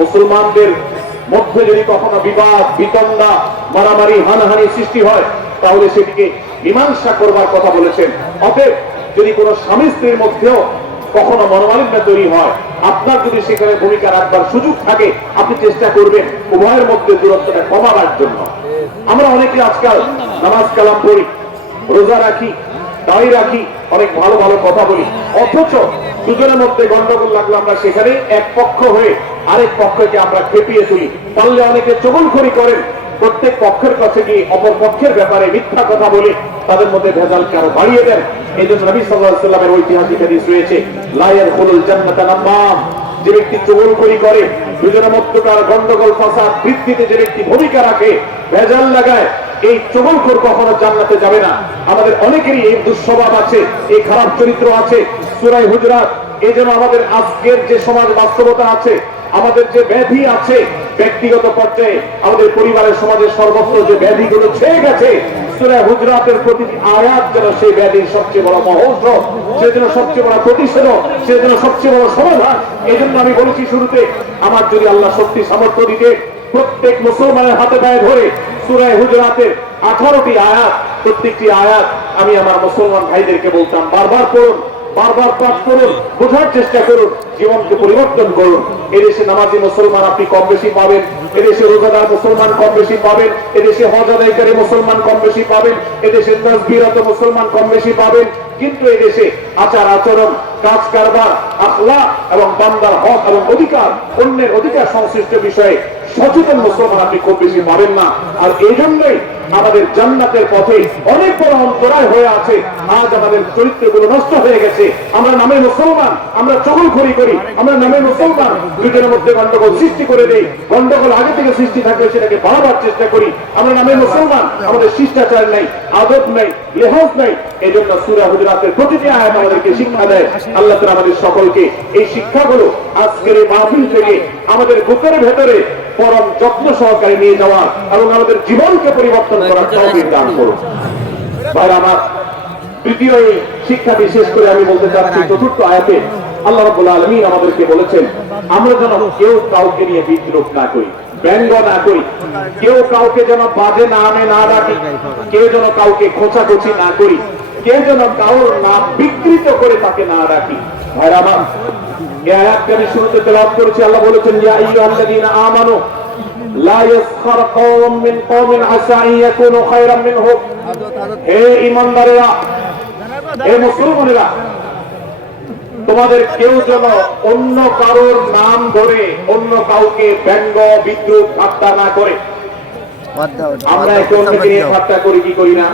মুসলমানদের মধ্যে যদি কখনো বিবাদ বিতণ্ডা মারামারি হানাহানি সৃষ্টি হয় তাহলে সেটিকে মীমাংসা করবার কথা বলেছেন। অতএব যদি কোনো স্বামী স্ত্রীর মধ্যেও কখনো মনোমালিন্য তৈরি হয়, আপনার যদি সেখানে ভূমিকা রাখবার সুযোগ থাকে, আপনি চেষ্টা করবেন উভয়ের মধ্যে দূরত্বটা কমাবার জন্য। আমরা অনেকে আজকাল নামাজ কালাম পড়ি, রোজা রাখি, দাঁড়িয়ে রাখি, অনেক ভালো ভালো কথা বলি, অথচ দুজনের মধ্যে গন্ডগোল লাগলো আমরা সেখানে এক পক্ষ হয়ে আরেক পক্ষকে আমরা খেপিয়ে তুলি। পারলে অনেকে চগলখড়ি করেন, প্রত্যেক পক্ষের কাছে গিয়ে অপর পক্ষের ব্যাপারে মিথ্যা কথা বলে তাদের মধ্যে ভেজালকে আরো বাড়িয়ে দেন। এই জন্য নবী সাল্লাল্লাহু আলাইহি ওয়াসাল্লামের ঐতিহাসিক হাদিস রয়েছে, লা ইয়াদখুলুল জান্নাতা নাম্মাম, যে ব্যক্তি চগলখড়ি করে, দুজনের মধ্যকার গন্ডগোল ফাসাদ বৃদ্ধিতে যে ব্যক্তি ভূমিকা রাখে, ভেজাল লাগায়, এই চগলখোর কখনো জান্নাতে যাবে না। আমাদের অনেকেরই এই দুঃস্বভাব আছে, এই খারাপ চরিত্র আছে। সূরা হুজুরাত, এই জন্য আমাদের আজকের যে সমাজ বাস্তবতা আছে, আমাদের যে ব্যাধি আছে ব্যক্তিগত পর্যায়ে, আমাদের পরিবারের সমাজের সর্বত্র যে ব্যাধিগুলো ছেয়ে গেছে, সূরা হুজুরাতের প্রতিটি আয়াত যেন সেই ব্যাধির সবচেয়ে বড় মহৌষধ, সেজন্য সবচেয়ে বড় প্রতিষেধক, সেজন্য সবচেয়ে বড় সমাধান। এই জন্য আমি বলেছি শুরুতে, আমার যদি আল্লাহ শক্তি সামর্থ্য দিতে, প্রত্যেক মুসলমানের হাতে পায়ে ধরে সূরা হুজুরাতের 18টি আয়াত, প্রত্যেকটি আয়াত আমি আমার মুসলমান ভাইদেরকে বলতাম, বারবার পড়ুন, বারবার পাঠ করুন, বোঝার চেষ্টা করুন, জীবনকে পরিবর্তন করুন। এদেশে নামাজি মুসলমান আপনি কম বেশি পাবেন, এদেশে রোজাদার মুসলমান কম বেশি পাবেন, এদেশে হজ আদায়কারী মুসলমান কম বেশি পাবেন, এদেশে তাসবিহরত মুসলমান কম বেশি পাবেন, কিন্তু এদেশে আচার আচরণ, কাজ কারবার, আখলাক এবং বান্দার হক এবং অধিকার, অন্যের অধিকার সংশ্লিষ্ট বিষয়ে সচেতন মুসলমান আপনি খুব বেশি পাবেন না। আর এই জন্যই আমাদের জান্নাতের পথে অনেক বড় অন্তরায় হয়ে আছে। আজ আমাদের চরিত্রগুলো নষ্ট হয়ে গেছে। আমরা নামে মুসলমান, আমরা চগলখড়ি করি, আমরা নামে মুসলমান, দুজনের মধ্যে গন্ডগোল সৃষ্টি করে দেই। গন্ডগোল আগে থেকে সৃষ্টি থাকলে সেটাকে বাড়াবার চেষ্টা করি। আমরা নামে মুসলমান, আমাদের শিষ্টাচার নেই, আদব নেই, লেহাজ নেই। এই জন্য সূরা হুজুরাতের প্রতিটি আয়াত আমাদেরকে শিক্ষা দেয়। আল্লাহ তাআলা আমাদের সকলকে এই শিক্ষাগুলো আজকের এই মাহফিল থেকে আমাদের বুকের ভেতরে পরম যত্ন সহকারে নিয়ে যাওয়া এবং আমাদের জীবনকে পরিবর্তন করার তৌফিক দান করুন। ভাই আমার, তৃতীয় এই শিক্ষা বিশেষ করে আমি বলতে চাচ্ছি, চতুর্থ আয়াতে আল্লাহ রাব্বুল আলামিন আমাদেরকে বলেছেন, আমরা যেন কেউ কাউকে নিয়ে বিদ্রুপ না করি, ব্যঙ্গ না করি, কেউ কাউকে যেন বাজে নামে না ডাকি, কেউ যেন কাউকে খোঁচাখুচি না করি, কেউ যেন কারোর নাম বিকৃত করে তাকে না ডাকি। ভাই আমার, এই আয়াতকে আমি শুরুতে তেলাওয়াত করেছি। আল্লাহ বলেছেন, ইয়া আইয়ুহাল্লাযীনা আমানু লা ইয়াসখার কওম মিন কওমিন আসা আন ইয়াকুনু খায়রাম মিনহুম। হে ঈমানদারেরা, হে মুসলমানেরা, তোমাদের কেউ যেন অন্য কারোর নাম ধরে অন্য কাউকে ব্যঙ্গ বিদ্রুপ ঠাট্টা না করে। আমরা একে অন্যকে নিয়ে ঠাট্টা করি কি করি না?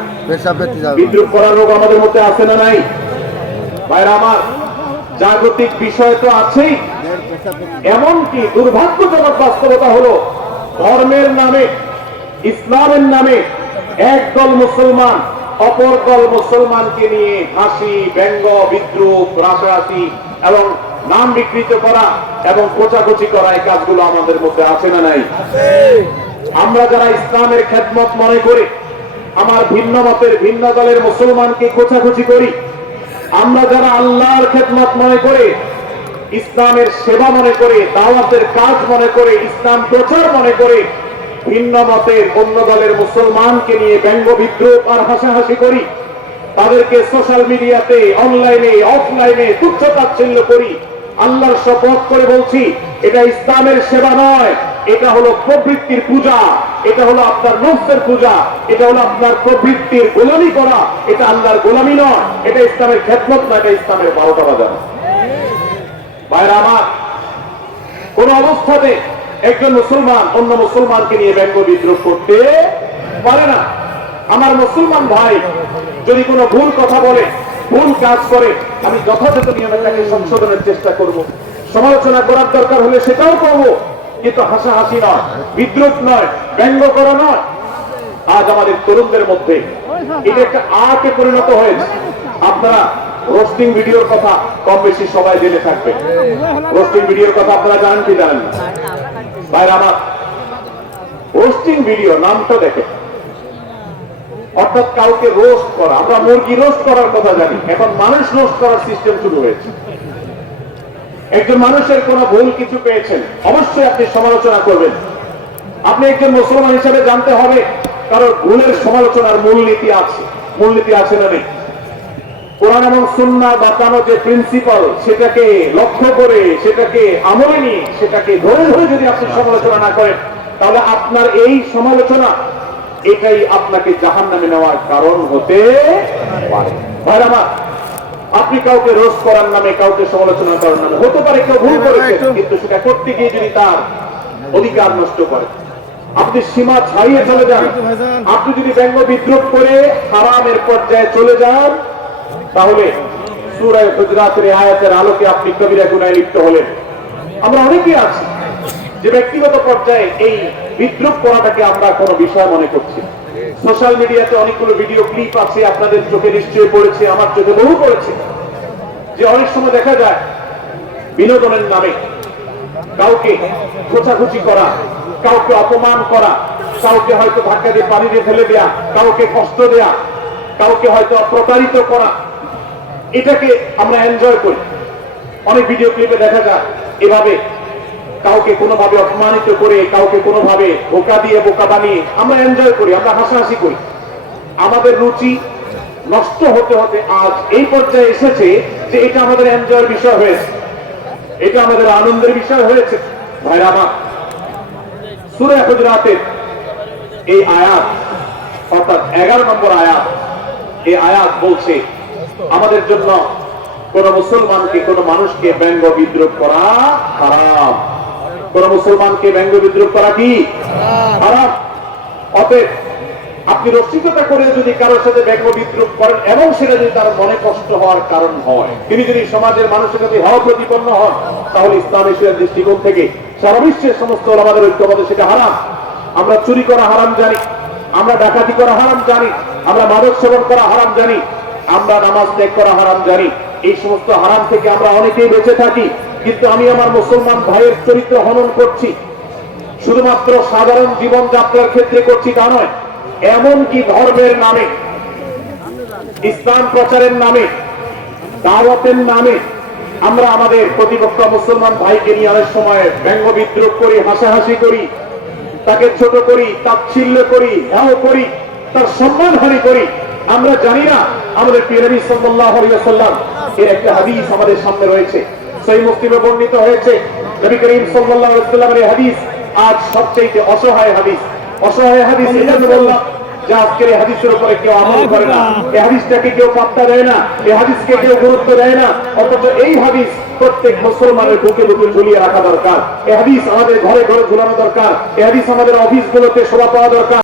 বিদ্রুপ করার রোগ আমাদের মধ্যে আছে না নাই? ভাইরা আমার, জাগতিক বিষয় তো আছেই, এমনকি দুর্ভাগ্যজনক বাস্তবতা হলো ধর্মের নামে, ইসলামের নামে একদল মুসলমান অপর দল মুসলমানকে নিয়ে হাসি, ব্যঙ্গ, বিদ্রুপ, রাশারাশি এবং নাম বিকৃত করা এবং কোচাকুচি করা, এই কাজগুলো আমাদের মধ্যে আছে না নাই? আমরা যারা ইসলামের খেদমত মনে করে আমার ভিন্ন মতের, ভিন্ন দলের মুসলমানকে কোচাকুচি করি, আমরা যারা আল্লাহর খেদমত মনে করে, ইসলামের সেবা মনে করে, দাওয়াতের কাজ মনে করে, ইসলাম প্রচার মনে করে ভিন্ন মতের অন্য দলের মুসলমানকে নিয়ে ব্যঙ্গ বিদ্রুপ আর হাসাহাসি করি, তাদেরকে সোশ্যাল মিডিয়াতে, অনলাইনে, অফলাইনে তুচ্ছ-তাচ্ছিল্য করি, আল্লাহর শপথ করে বলছি, এটা ইসলামের সেবা নয়, এটা হলো প্রবৃত্তির পূজা, এটা হলো আপনার নফসের পূজা, এটা হলো আপনার প্রবৃত্তির গোলামি করা, এটা আল্লাহর গোলামি নয়, এটা ইসলামের খেদমত না, এটা ইসলামের 12টা বাজানো। ভাইরা আমার, কোন অবস্থাতে একজন মুসলমান অন্য মুসলমানকে নিয়ে ব্যঙ্গ বিদ্রুপ করতে পারে না। আমার মুসলমান ভাই যদি কোনো ভুল কথা বলে, ভুল কাজ করে, আমি যথাযথ নিয়মে তাকে সংশোধনের চেষ্টা করব, সমালোচনা করার দরকার হলে সেটাও করব, কিন্তু হাসাহাসি নয়, বিদ্রুপ নয়, ব্যঙ্গ করা নয়। আজ আমাদের তরুণদের মধ্যে এটা একটা আর্টে পরিণত হয়েছে। আপনারা রোস্টিং ভিডিওর কথা কম বেশি সবাই জেনে থাকবে। রোস্টিং ভিডিওর কথা আপনারা জানেন কি জানেন না? ভাইরা আমার, রোস্টিং ভিডিও নামটা দেখে, অর্থাৎ কাউকে রোস্ট করা। আমরা মুরগি রোস্ট করার কথা জানি, এখন মানুষ রোস্ট করার সিস্টেম শুরু হয়েছে। একজন মানুষের কোনো ভুল কিছু পেয়েছেন, অবশ্যই আপনি সমালোচনা করবেন। আপনি একজন মুসলমান হিসেবে জানতে হবে কারণ ভুলের সমালোচনার মূলনীতি আছে না নেই। কোরআন এবং সুন্নাহ বাতানো যে প্রিন্সিপাল, সেটাকে লক্ষ্য করে, সেটাকে আমলে নিয়ে, সেটাকে ধরে ধরে যদি আপনি সমালোচনা না করেন, তাহলে আপনার এই সমালোচনা এটাই আপনাকে জাহান্নামে নেওয়ার কারণ হতে পারে। ভাইরা আমার, আপনি কাউকে রোজ করার নামে, কাউকে সমালোচনা করার নামে, হতে পারে কেউ ভুল করেছে, কিন্তু সেটা করতে গিয়ে যদি তার অধিকার নষ্ট করে, আপনি সীমা ছাড়িয়ে চলে যান, আপনি যদি ব্যঙ্গ বিদ্রুপ করে হারামের পর্যায়ে চলে যান, তাহলে সূরা হুজুরাতের আয়াতের আলোকে আপনি কবিরা গুনাহে লিপ্ত হলেন। আমরা অনেকেই আছি যে ব্যক্তিগত পর্যায়ে এই বিদ্রুপ করাটাকে আমরা কোনো বিষয় মনে করছি। সোশ্যাল মিডিয়াতে অনেকগুলো ভিডিও ক্লিপ আছে, আপনাদের চোখে নিশ্চয়ই পড়েছে, আমার চোখে বহু পড়েছে, যে অনেক সময় দেখা যায় বিনোদনের নামে কাউকে খোঁচাখুচি করা, কাউকে অপমান করা, কাউকে হয়তো ধাক্কা দিয়ে পানিতে ফেলে দেয়া, কাউকে কষ্ট দেয়া, কাউকে হয়তো প্রতারিত করা, এটাকে আমরা এনজয় করি। অনেক ভিডিও ক্লিপে দেখা যায় এভাবে কাউকে কোনোভাবে অপমানিত করে, কাউকে কোনোভাবে বোকা দিয়ে, বোকা বানিয়ে আমরা এনজয় করি, আমরা হাসাহাসি করি। আমাদের রুচি নষ্ট হতে হতে আজ এই পর্যায়ে এসেছে যে এটা আমাদের এনজয়ের বিষয় হয়েছে, এটা আমাদের আনন্দের বিষয় হয়েছে। ভাইরা আমার, সূরা হুজুরাতের এই আয়াত, অর্থাৎ 11 নম্বর আয়াত, এই আয়াত বলছে আমাদের জন্য কোন মুসলমানকে, কোন মানুষকে ব্যঙ্গ বিদ্রুপ করা হারাম। কোন মুসলমানকে ব্যঙ্গ বিদ্রুপ করা কি হারাম। অতএব আপনি রসিকতা করে যদি কারোর সাথে ব্যঙ্গ বিদ্রুপ করেন এবং সেটা যদি তার মনে কষ্ট হওয়ার কারণ হয়, তিনি যদি সমাজের মানুষের কাছে হওয়া প্রতিপন্ন হন, তাহলে ইসলামী দৃষ্টিকোণ থেকে সারা বিশ্বের সমস্ত ওলামাদের ঐক্যমতে সেটা হারাম। আমরা চুরি করা হারাম জানি, আমরা ডাকাতি করা হারাম জানি, আমরা মাদক সেবন করা হারাম জানি, আমরা নামাজ ত্যাগ করা হারাম জানি। এই সমস্ত হারাম থেকে আমরা অনেকেই বেঁচে থাকি, কিন্তু আমি আমার মুসলমান ভাইয়ের চরিত্র হনন করছি, শুধুমাত্র সাধারণ জীবনযাত্রার ক্ষেত্রে করছি তা নয়, এমনকি ধর্মের নামে, ইসলাম প্রচারের নামে, দাওয়াতের নামে আমরা আমাদের প্রতিপক্ষ মুসলমান ভাইকে নিয়ে অনেক সময় ব্যঙ্গ বিদ্রুপ করি, হাসাহাসি করি, তাকে ছোট করি, তাচ্ছিল্য করি, হেয় করি, তার সম্মানহানি করি। আমরা জানি না আমাদের প্রিয় নবী সাল্লাল্লাহু আলাইহি ওয়াসাল্লাম এর একটা হাদিস আমাদের সামনে রয়েছে, সহিহ মুসলিমে বর্ণিত হয়েছে। নবী করিম সাল্লাল্লাহু আলাইহি ওয়াসাল্লামের এই হাদিস আজ সবচেয়ে অসহায় হাদিস। অসহায় হাদিস এজন্য বললাম যে আজকের এই হাদিসের উপরে কেউ আমল করে না, এই হাদিসটাকে কেউ পাত্তা দেয় না, এই হাদিসকে কেউ গুরুত্ব দেয় না। অথচ এই হাদিস প্রত্যেক মুসলমানের বুকে বুকে ঝুলিয়ে রাখা দরকার। এই হাদিস আমাদের ঘরে ঘরে ঝুলানো দরকার। এই হাদিস আমাদের অফিসগুলোতে শোভা পাওয়া দরকার।